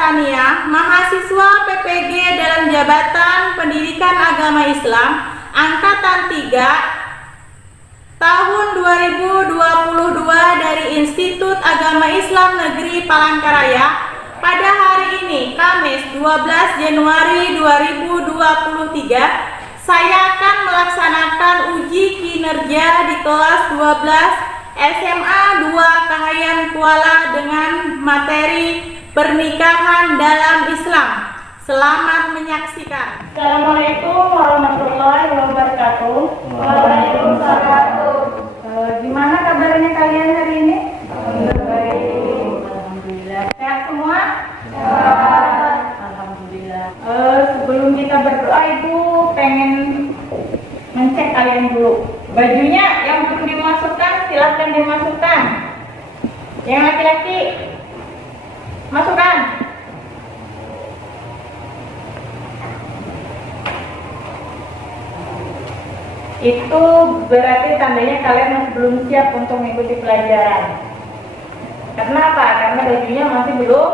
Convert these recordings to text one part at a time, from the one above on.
Tania, mahasiswa PPG dalam Jabatan Pendidikan Agama Islam Angkatan 3 tahun 2022 dari Institut Agama Islam Negeri Palangkaraya pada hari ini, Kamis 12 Januari 2023, saya akan melaksanakan uji kinerja di kelas 12 SMA 2 Kahayan Kuala dengan materi pernikahan dalam Islam. Selamat menyaksikan. Assalamualaikum warahmatullahi wabarakatuh. Waalaikumsalam. Gimana kabarnya kalian hari ini? Alhamdulillah. Sehat semua? Alhamdulillah. Sebelum kita berdoa, Ibu pengen ngecek kalian dulu. Bajunya yang belum dimasukkan silahkan dimasukkan. Yang laki-laki masukkan. Itu berarti tandanya kalian masih belum siap untuk mengikuti pelajaran. Kenapa? Karena bajunya masih belum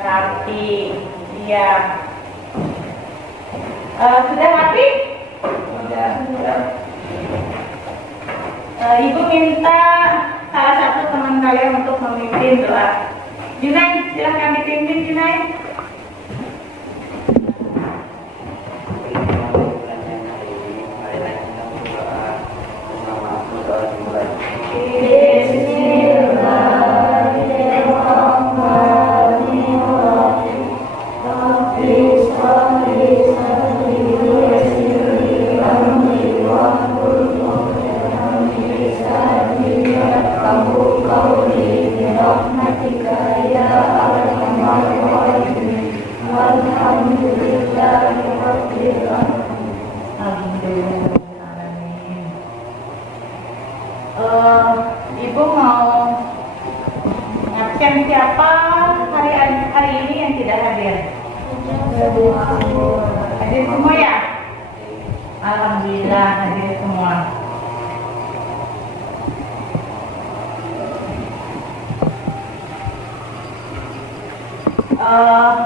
rapi. Iya. Sudah rapi? Sudah. Ibu minta salah satu teman kalian untuk memimpin doa. Junaid, silahkan dipimpin Junaid. Ibu mau ngabsen siapa hari ini yang tidak hadir? Hadir semua ya? Alhamdulillah hadir semua.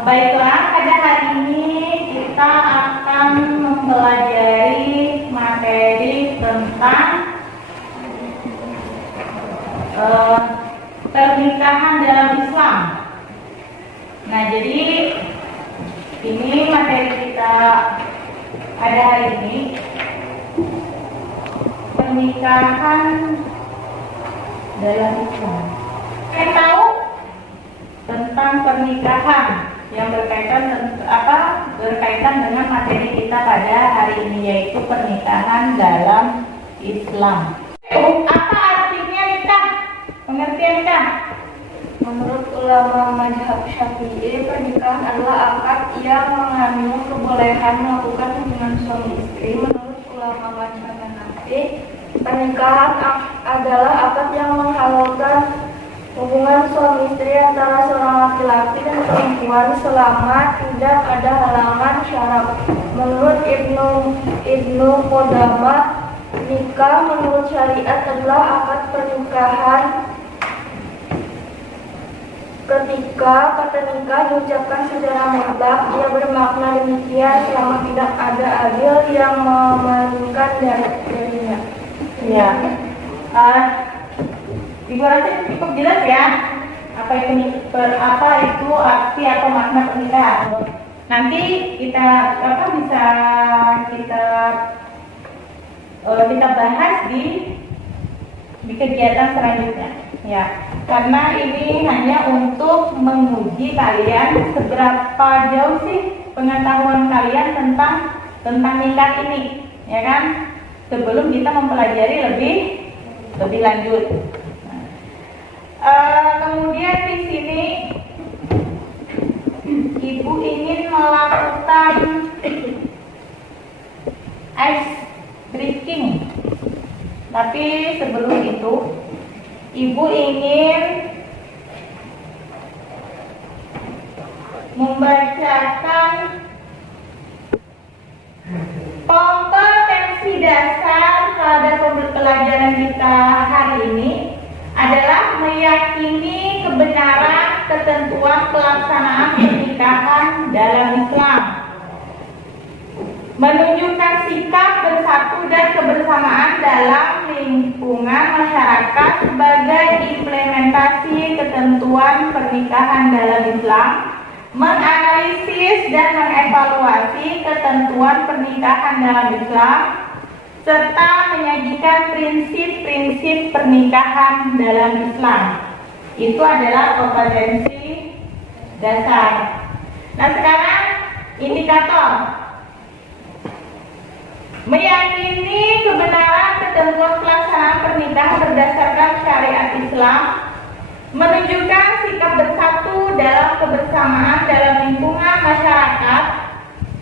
Baiklah, pada hari ini kita akan mempelajari materi tentang pernikahan dalam Islam. Nah, jadi ini materi kita pada hari ini, pernikahan dalam Islam. Kalian tahu tentang pernikahan yang berkaitan dengan materi kita pada hari ini, yaitu pernikahan dalam Islam. Apa artinya nikah? Pengertian nikah? Menurut ulama mazhab Syafi'i, pernikahan adalah akad yang mengandung kebolehan melakukan hubungan suami istri. Menurut ulama mazhab Hanafi, pernikahan adalah akad yang menghalalkan hubungan suami istri antara seorang laki-laki dan perempuan selama tidak ada halangan syarat. Menurut Ibnu Qudamah, nikah menurut syariat adalah akad pernikahan ketika kata nikah diucapkan secara mutlak. Ia bermakna demikian selama tidak ada adil yang memalingkan darinya. Ya. Ibu rasa cukup jelas ya apa itu arti atau makna pernikahan. Nanti kita bisa bahas di kegiatan selanjutnya ya, karena ini hanya untuk menguji kalian seberapa jauh sih pengetahuan kalian tentang nikah ini, ya kan, sebelum kita mempelajari lebih lanjut. Kemudian di sini Ibu ingin melakukan ice breaking, tapi sebelum itu Ibu ingin membacakan kompetensi dasar pada pembelajaran kita hari ini adalah meyakini kebenaran ketentuan pelaksanaan menunjukkan sikap bersatu dan kebersamaan dalam lingkungan masyarakat sebagai implementasi ketentuan pernikahan dalam Islam, menganalisis dan mengevaluasi ketentuan pernikahan dalam Islam, serta menyajikan prinsip-prinsip pernikahan dalam Islam. Itu adalah kompetensi dasar. Nah, sekarang indikator. Meyakini kebenaran ketentuan pelaksanaan pernikahan berdasarkan syariat Islam, menunjukkan sikap bersatu dalam kebersamaan dalam lingkungan masyarakat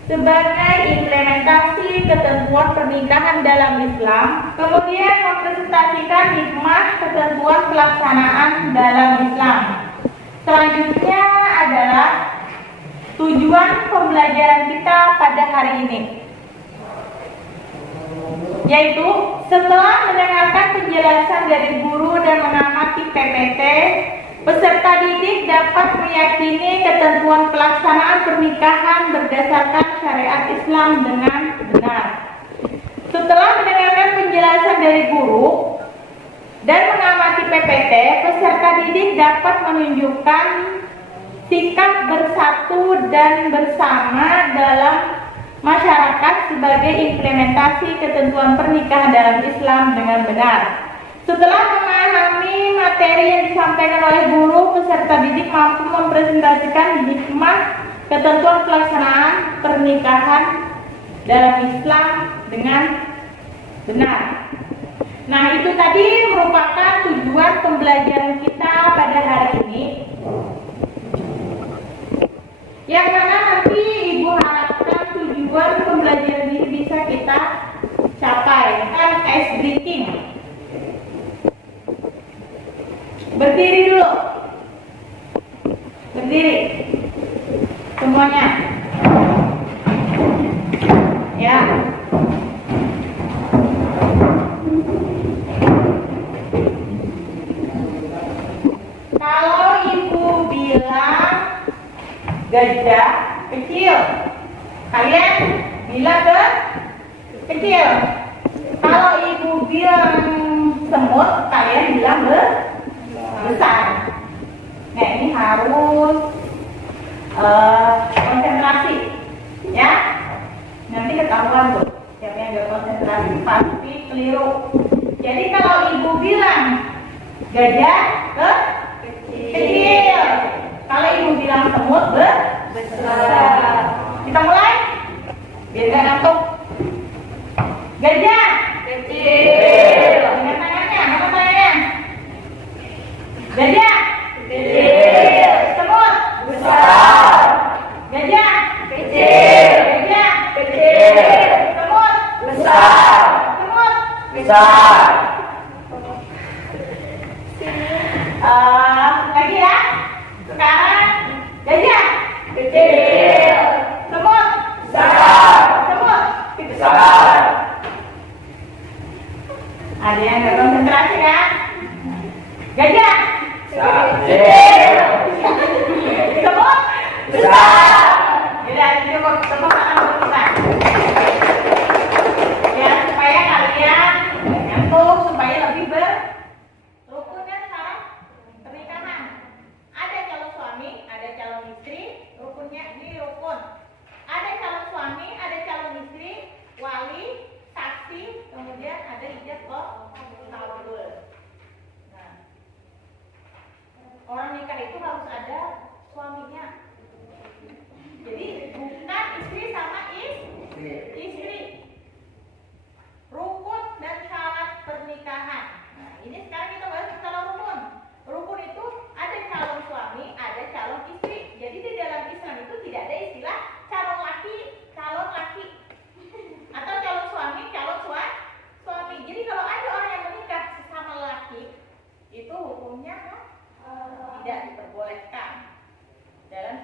sebagai implementasi ketentuan pernikahan dalam Islam, kemudian mempresentasikan hikmah ketentuan pelaksanaan dalam Islam. Selanjutnya adalah tujuan pembelajaran kita pada hari ini, yaitu setelah mendengarkan penjelasan dari guru dan mengamati PPT, peserta didik dapat meyakini ketentuan pelaksanaan pernikahan berdasarkan syariat Islam dengan benar. Setelah mendengarkan penjelasan dari guru dan mengamati PPT, peserta didik dapat menunjukkan sikap bersatu dan bersama dalam masyarakat sebagai implementasi ketentuan pernikahan dalam Islam dengan benar. Setelah memahami materi yang disampaikan oleh guru, peserta didik mampu mempresentasikan hikmah ketentuan pelaksanaan pernikahan dalam Islam dengan benar. Nah, itu tadi merupakan tujuan pembelajaran kita pada hari ini, yang mana nanti Ibu harapkan tujuan pembelajaran ini bisa kita capai. Kan ice breaking. Berdiri dulu. Berdiri. Semuanya. Ya. Kalau Ibu bilang gajah kecil, kalian bilang ke kecil. Kalau Ibu bilang semut, kalian bilang besar. Nah, ini harus konsentrasi, ya. Nanti ketahuan tuh, siapa yang gak konsentrasi pasti keliru. Jadi kalau Ibu bilang gajah kecil, kalau Ibu bilang semut besar. Kita mulai, biar gak ngantuk. Gajah kecil. Dengan tangannya, mana tangannya? Gajah kecil. Semut besar. Gajah kecil. Gajah kecil. Semut besar. Semut besar. Lagi ya. Sekarang gajah kecil. Semut besar. Semut besar. Ada yang nggak konsentrasi kan? Gajah kecil. Semut besar. Yaudah, cukup tepuk tangan untuk kita. Ya, supaya kalian ngantuk, supaya lebih berrukun dan syarat pernikahan. Ada calon suami, ada calon istri, rukunnya ini rukun. Ada calon suami, ada calon istri, wali, saksi, kemudian ada ijab qabul. Nah, orang nikah itu harus ada suaminya. Jadi bukan istri sama istri. Rukun dan syarat pernikahan. Nah, ini sekarang kita bahas calon rukun. Rukun itu ada calon suami, ada calon istri. Jadi di dalam Islam itu tidak ada istilah calon laki, atau calon suami, suami. Jadi kalau ada orang yang menikah sesama laki, itu hukumnya tidak diperbolehkan dalam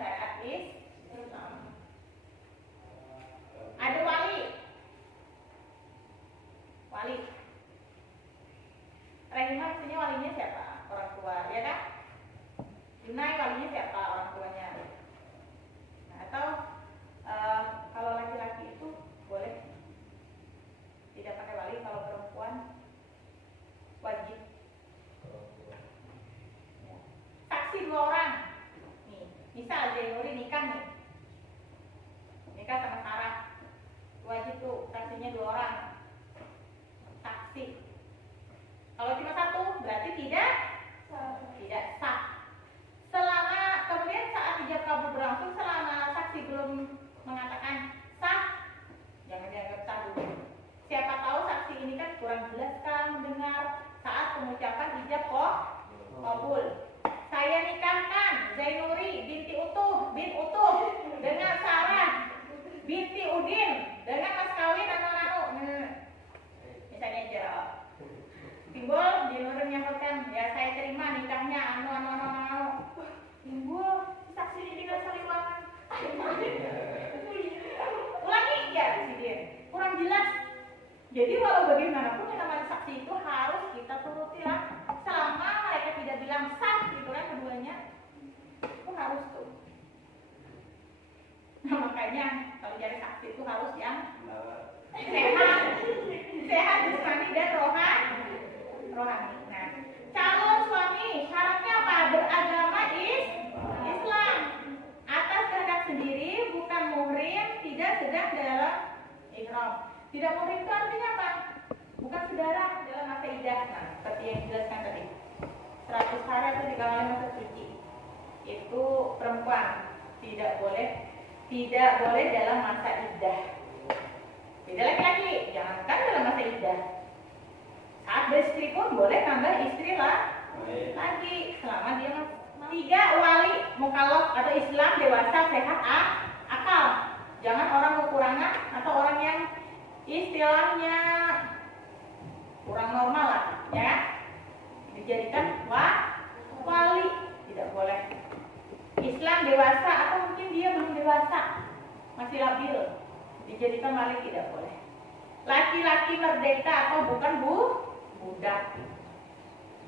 nikah nih. Nikah sama syarat. Wajib tuh saksinya 2 orang. Saksi. Kalau cuma 1 berarti tidak sah. Selama kemudian saat ijab kabul berlangsung, selama saksi belum mengatakan sah, jangan dianggap sah dulu. Siapa tahu saksi ini kan kurang jelas kan mendengar saat pengucapan ijab kabul. Saya nikahkan Zainuri binti Utuh bin Utuh dengan Sarah binti Udin dengan mas kawin anu. Misalnya jawab. Timbul di Nurul menyampaikan, ya saya terima nikahnya anu. Timbul saksi ditinggal seliwangan. Ulangi ya si dia. Kurang jelas. Jadi walau bagaimanapun yang namanya saksi itu harus kita turuti lah. Selama mereka tidak bilang sah gitu kan keduanya, itu harus tuh. Nah makanya kalau jadi saksi itu harus yang sehat jasmani dan rohani. Nah, calon suami syaratnya apa? Beragama Islam, atas kehendak sendiri, bukan muhrim, tidak sedang dalam ihram. Tidak muhrim itu artinya apa? Bukan saudara dalam masa idah. Nah, seperti yang dijelaskan tadi, 100 hari itu dikawali masa suci. Itu perempuan tidak boleh dalam masa idah. Beda laki-laki, jangankan dalam masa idah. Saat beristri pun boleh tambah istri lah lagi selama dia 3 wali mukallaf atau Islam dewasa sehat akal. Jangan orang kekurangan atau orang yang istilahnya kurang normal lah, ya. Dijadikan wali, tidak boleh. Islam dewasa atau mungkin dia belum dewasa, masih labil, dijadikan wali tidak boleh. Laki-laki merdeka atau bukan budak.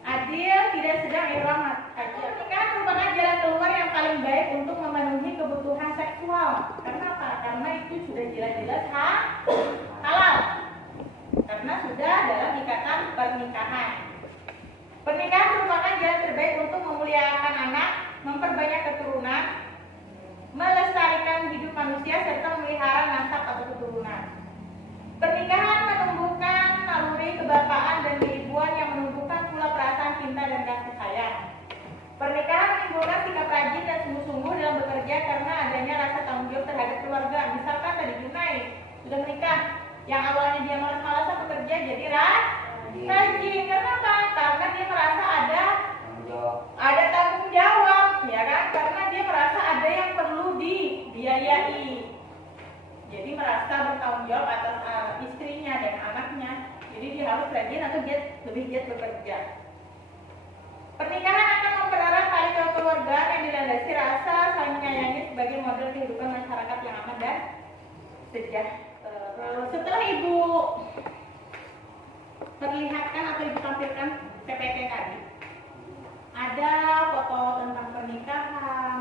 Adil, tidak sedang ihram haji. Pernikahan merupakan jalan keluar yang paling baik untuk memenuhi kebutuhan seksual. Karena apa? Karena itu sudah jelas-jelas halal. Karena sudah dalam ikatan pernikahan. Pernikahan merupakan jalan terbaik untuk memuliakan anak, memperbanyak keturunan, melestarikan hidup manusia serta memelihara nasab atau keturunan. Pernikahan menumbuhkan naluri kebapaan dan keibuan yang menumbuhkan pula perasaan cinta dan kasih sayang. Pernikahan menimbulkan sikap rajin dan sungguh-sungguh dalam bekerja karena adanya rasa tanggung jawab terhadap keluarga. Misalkan tadi Junai sudah menikah, yang awalnya dia malas-malasan bekerja jadi rajin. Karena apa? Karena dia merasa ada tanggung jawab, ya kan? Karena dia merasa ada yang perlu dibiayai. Jadi merasa bertanggung jawab atas istrinya dan anaknya. Jadi dia harus rajin atau lebih giat bekerja. Pernikahan akan mempererat tali kekeluargaan yang dilandasi rasa saling menyayangi sebagai model kehidupan masyarakat yang aman dan sejahtera. Setelah Ibu perlihatkan atau Ibu tampilkan PPT tadi, ada foto tentang pernikahan,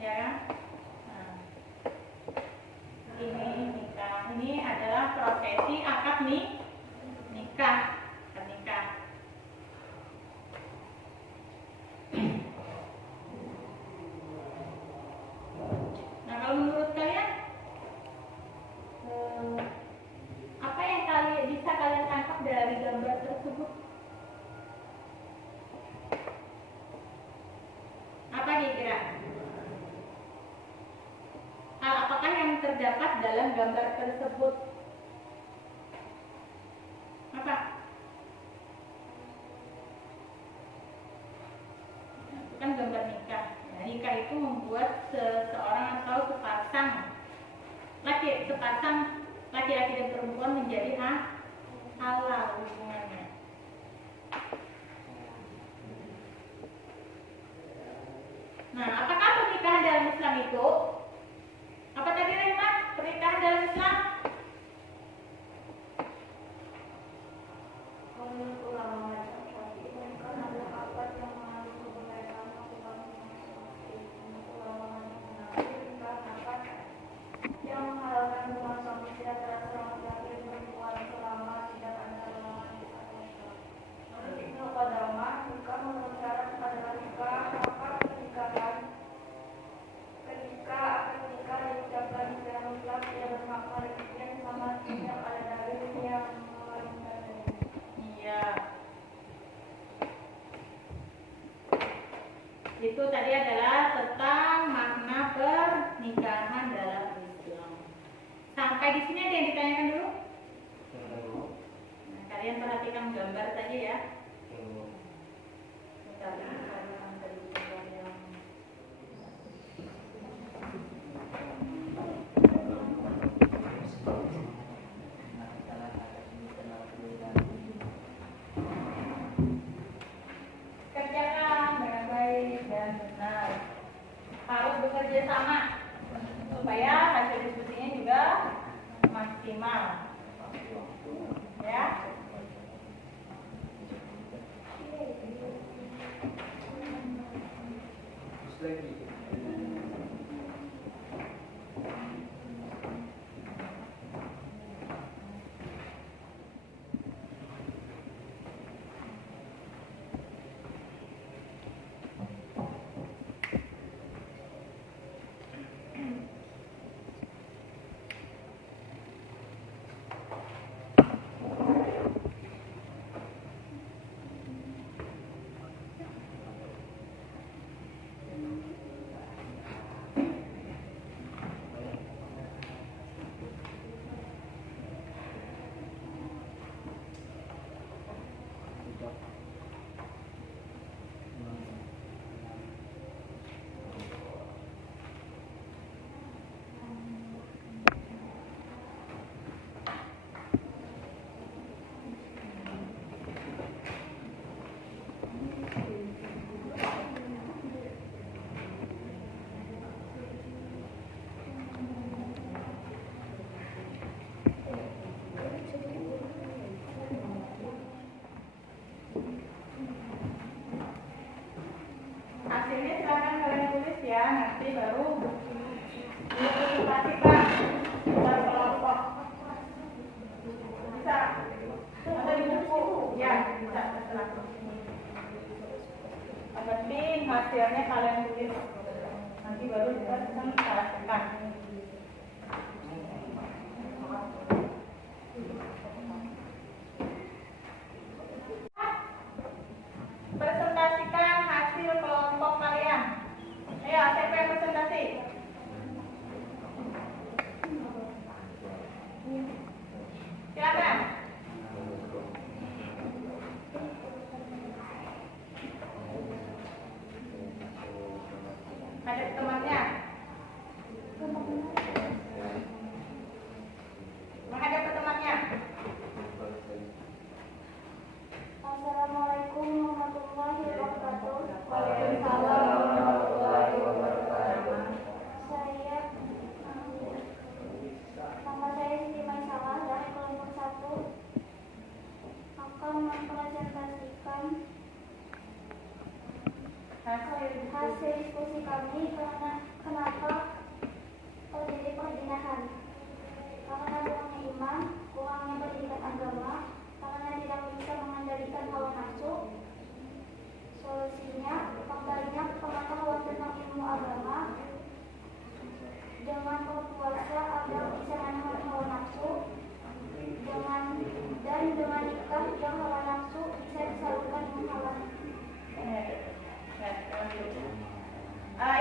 ya kan? Ini nikah. Ini adalah prosesi akad nikah. Nah, kalau menurut kalian apa yang bisa kalian tangkap dari gambar tersebut? Apa kira-kira? Apakah yang terdapat dalam gambar tersebut? Apa? Itu kan gambar nikah. Nah, nikah itu membuat seseorang atau sepasang laki-laki dan perempuan menjadi halal hubungannya. Nah, apakah pernikahan dalam Islam itu? Apa tadi Rehma? Pernikahan dalam Islam? Menurut ulama mazhab Syafi'i, pernikahan adalah akad yang mengandung kebolehkan melakukan hubungan suami. Menurut ulama mazhab Hanafi, pernikahan akad yang menghalalkan hubungan suami istri antara seorang laki-laki dan perempuan selama tidak ada larangan atau syarat. Menurut Ibnu Qudamah, nikah menurut syarat adalah nikah akad pernikahan Itu tadi adalah tentang makna pernikahan dalam Islam. Sampai di sini ada yang ditanyakan dulu? Nah, kalian perhatikan gambar tadi ya. Bentar, kerjakan dengan baik dan benar. Harus bekerja sama supaya hasil diskusinya juga maksimal. Ya. Hasilnya silahkan kalian tulis ya, nanti baru dipresentasikan secara kelompok. Bisa? Ada di buku? Ya, bisa setelah ini. Yang penting hasilnya kalian tulis, nanti baru dipresentasikan. Presentasikan hasil kelompok kalian. Ayo, siapa yang presentasi? Silakan. Ada temannya? Menghadap ke temannya. Assalamualaikum warahmatullahi wabarakatuh. Waalaikumsalam warahmatullahi wabarakatuh. Nama saya Siti Maisalah dari kelompok 1 akan mempresentasikan hasil diskusi kami karena kenapa terjadi perzinahan. Karena kurangnya iman, kurangnya pendidikan agama, karena tidak bisa mengendalikan hawa nafsu. Solusinya, perbanyak pengetahuan tentang ilmu agama dengan berpuasa agar bisa menahan hawa nafsu, dan dengan nikah yang hawa nafsu bisa disalurkan dengan halal.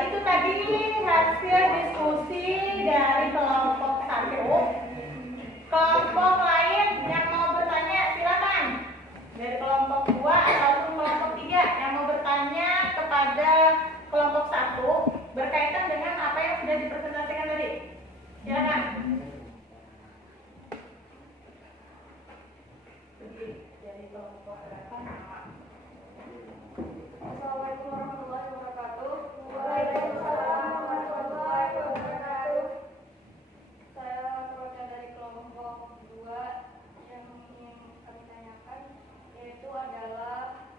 Itu tadi hasil diskusi dari kelompok 1. Kelompok lain yang mau bertanya silakan. Dari kelompok 2 ataupun kelompok 3 yang mau bertanya kepada kelompok 1 berkaitan dengan apa yang sudah dipresentasikan tadi. Silakan. Dari kelompok berapa? Assalamualaikum warahmatullahi wabarakatuh. Waalaikumsalam warahmatullahi wabarakatuh. Saya perwakilan dari kelompok 2 yang ingin kami tanyakan, yaitu adalah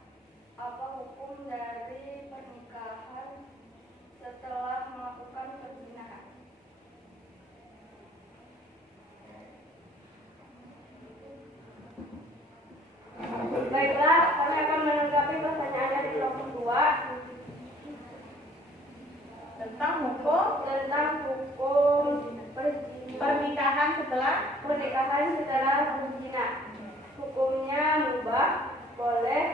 apa hukum dari pernikahan setelah melakukan perzinahan. Baiklah, kami akan menanggapi pertanyaan dari kelompok 2 Tentang hukum pernikahan setelah berzina. Hukumnya mubah, boleh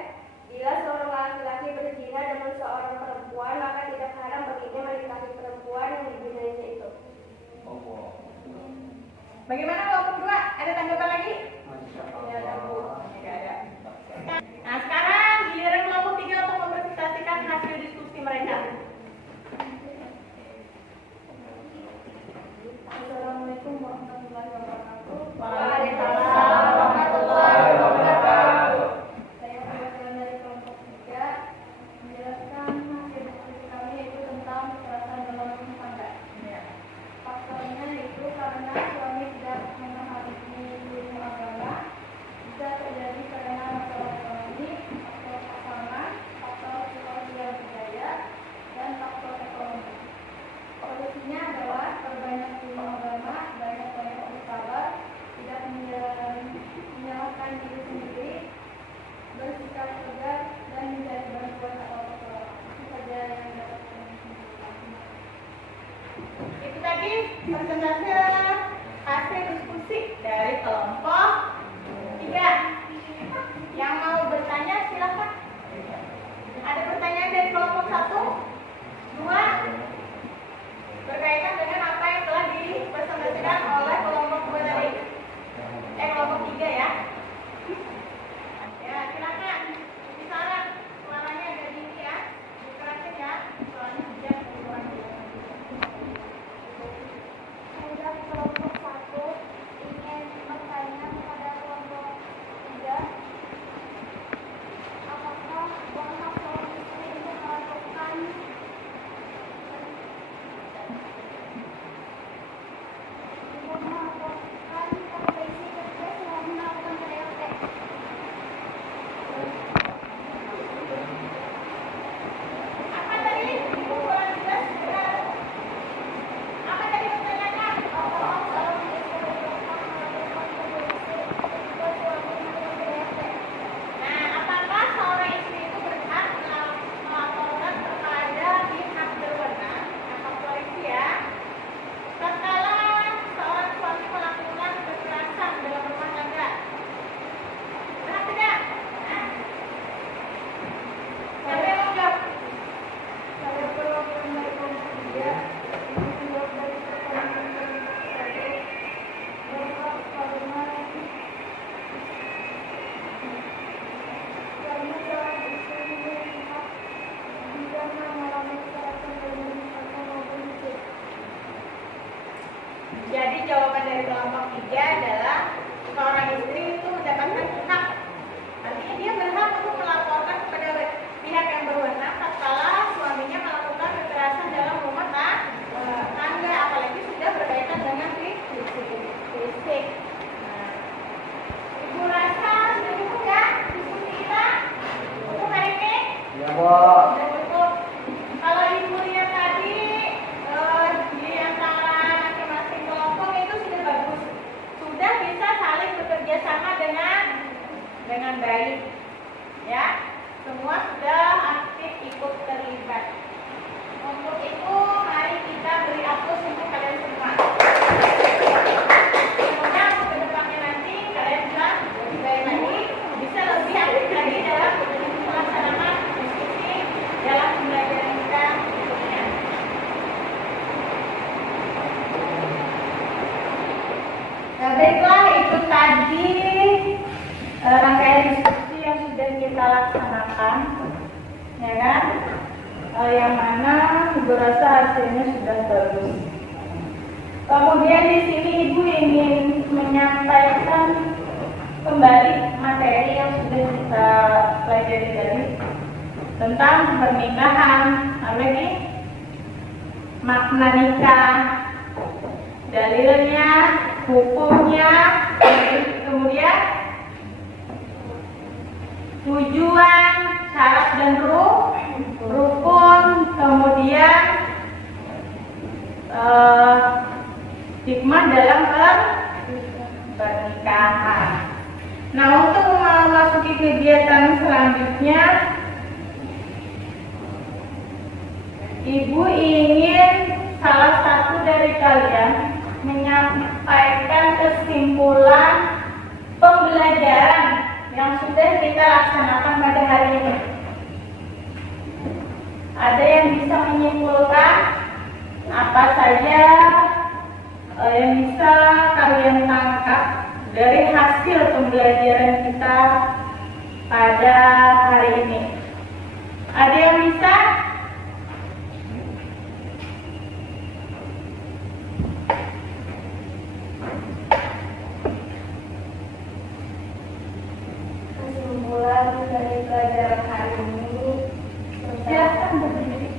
bila seorang laki-laki berzina dengan seorang perempuan perempuan, maka tidak haram baginya menikahi perempuan yang lebih darinya itu. Bagaimana kelompok dua? Ada tanggapan lagi? Ya, ada Bu. Tidak ada. Nah, sekarang giliran kelompok tiga untuk mempresentasikan hasil diskusi mereka. Assalamualaikum warahmatullahi wabarakatuh. Waalaikumsalam warahmatullahi wabarakatuh. Saya perwakilan dari kelompok 3 menjelaskan hasil diskusi kami yaitu tentang kekerasan dalam rumah tangga. Faktornya itu karena suami tidak memahami ilmu agama, bisa terjadi karena masalah ekonomi, faktor pasangan, faktor psikologi budaya, dan faktor ekonomi. Solusinya adalah perbanyak ilmu agama, banyak bersabar, tidak menyalahkan diri sendiri, bersikap tegar, dan mencari bantuan atau pertolongan. Itu saja yang dapat kami sampaikan. Itu tadi persentase hasil diskusi dari kelompok 3. Yang mau bertanya silakan. Ada pertanyaan dari kelompok 1, 2 berkaitan dengan apa yang telah dipresentasikan oleh kelompok 2 tadi. Kelompok 3 ya. Ya, silakan. Bicara suaranya agak tinggi ya. Dikerasin ya. Soalnya hujan kurang. Saya kelompok 1 ingin bertanya kepada kelompok 3, apakah berhak suami istri untuk melakukan profesi kerja selain melakukan PDLT? Apa tadi? Ibu kurang jelas. Apa tadi pertanyaannya? Apakah seorang istri berhak melakukan profesi kerja selain melakukan PDLT? Nah, apakah seorang istri itu berhak melaporkan kepada pihak berwenang atau polisi ya? Tatkala seorang suami melakukan kekerasan dalam rumah tangga, berhak tidak? Nah, siapa yang mau jawab? Saya perwakilan dari kelompok 3 ingin menjawab dari pertanyaan kelompok 1, berhak karena seorang istri memiliki hak jika mengalami kekerasan dari masyarakat maupun fisik. Jadi jawaban dari kelompok 3 adalah seorang istri itu mendapatkan hak. Artinya dia berhak untuk melaporkan kepada pihak yang berwenang tatkala suaminya melakukan kekerasan dalam rumah tangga, apalagi sudah berkaitan dengan fisik. Nah, Ibu rasa sudah cukup ya diskusi kita untuk hari ini? Ya, Bu. Sudah cukup. Kalau Ibu lihat tadi di antara masing-masing kelompok itu sudah bagus, sudah bisa saling bekerja sama dengan baik, ya. Semua sudah aktif ikut terlibat. Untuk itu, mari kita beri aplaus untuk kalian semua. Semoga untuk kedepannya nanti kalian bisa lebih baik lagi, bisa lebih aktif lagi dalam melaksanakan diskusi dalam pembelajaran kita berikutnya. Nah, baiklah, itu tadi rangkaian diskusi yang sudah kita laksanakan, ya kan? Yang mana Ibu rasa hasilnya sudah bagus. Kemudian di sini Ibu ingin menyampaikan kembali materi yang sudah kita pelajari tadi tentang pernikahan, apa ini? Makna nikah, dalilnya, hukumnya, kemudian tujuan, syarat dan rukun, kemudian hikmah dalam pernikahan. Nah, untuk memasuki kegiatan selanjutnya, Ibu ingin salah satu dari kalian menyampaikan kesimpulan pembelajaran yang sudah kita laksanakan pada hari ini. Ada yang bisa menyimpulkan apa saja yang bisa kalian tangkap dari hasil pembelajaran kita pada hari ini? Ada yang bisa? Kesimpulan dari pelajaran hari ini Silakan berdiri.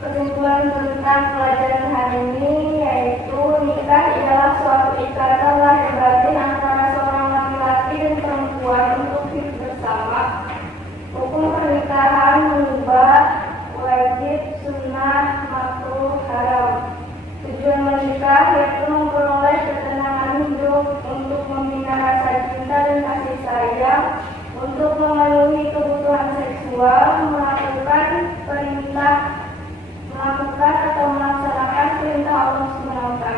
Kesimpulan tentang pelajaran hari ini yaitu nikah ialah suatu ikatan lahir batin antara seorang laki-laki dan perempuan untuk hidup bersama. Hukum pernikahan mengubah wajib, sunnah, makruh, haram. Tujuan menikah yaitu memperoleh ketenangan hidup, untuk membina rasa cinta dan kasih sayang, untuk memenuhi kebutuhan seksual, melakukan atau melaksanakan perintah Allah SWT,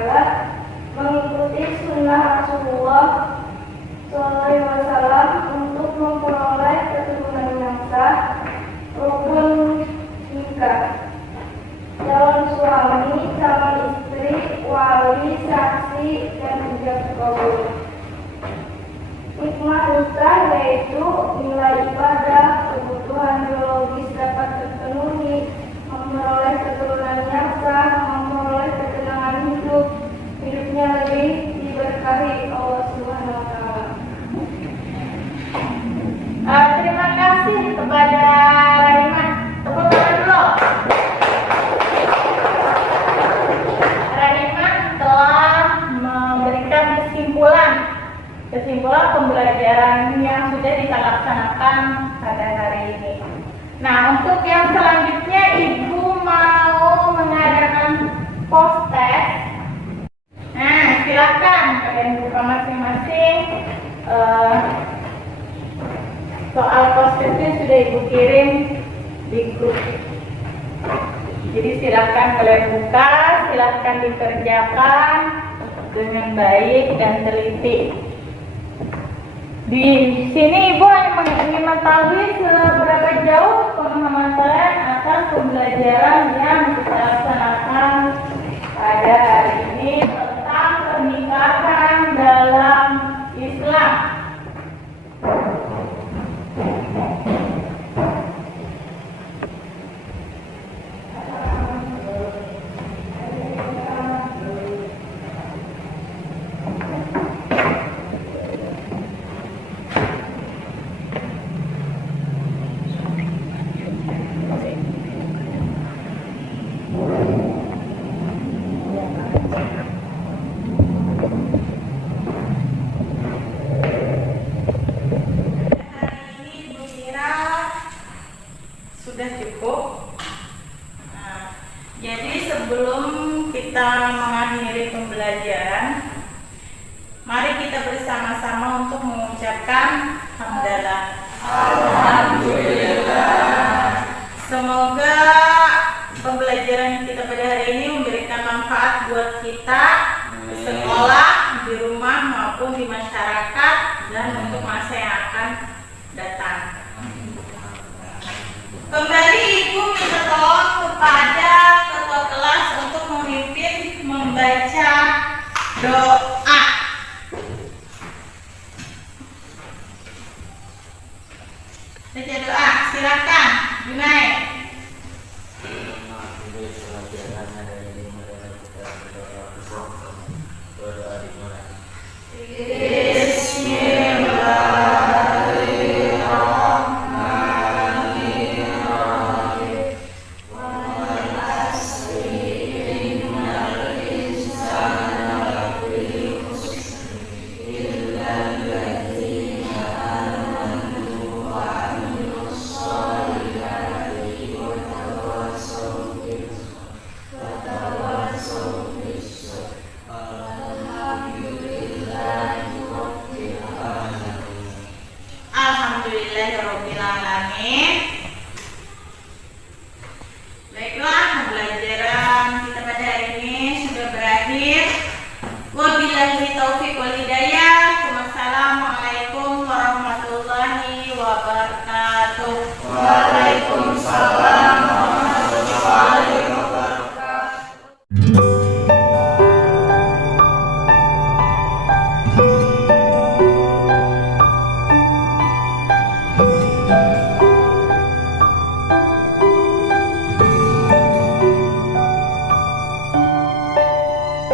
mengikuti sunnah Rasulullah SAW untuk memperoleh keturunan yang sah. Rukun nikah: calon suami, calon istri, wali, saksi, dan ijab kabul. Hikmah nikah yaitu nilai ibadah, kebutuhan biologis dapat terpenuhi, memperoleh keturunan yang sah, memperoleh ketenangan hidup, hidupnya lebih diberkahi Allah Subhanahu wa Ta'ala. Terima kasih kepada Rahimah. Tepuk tangan dulu. Rahimah telah memberikan kesimpulan pembelajaran yang sudah kita laksanakan pada hari ini. Nah, untuk yang selanjutnya Ibu mau mengadakan post test. Nah, silakan kalian buka masing-masing. Soal post testnya sudah Ibu kirim di grup. Jadi silakan kalian buka, silakan dikerjakan dengan baik dan teliti. Di sini Ibu hanya ingin mengetahui seberapa jauh pemahaman kalian akan pembelajaran yang kita laksanakan pada hari ini tentang pernikahan dalam Islam. Sudah cukup. Nah, jadi sebelum kita mengakhiri pembelajaran, mari kita bersama-sama untuk mengucapkan hamdalah. Alhamdulillah. Semoga pembelajaran kita pada hari ini memberikan manfaat buat kita di sekolah, di rumah maupun di masyarakat dan untuk masa yang akan datang. Kembali Ibu minta tolong kepada ketua kelas untuk memimpin membaca doa. Baca doa, silakan Junai.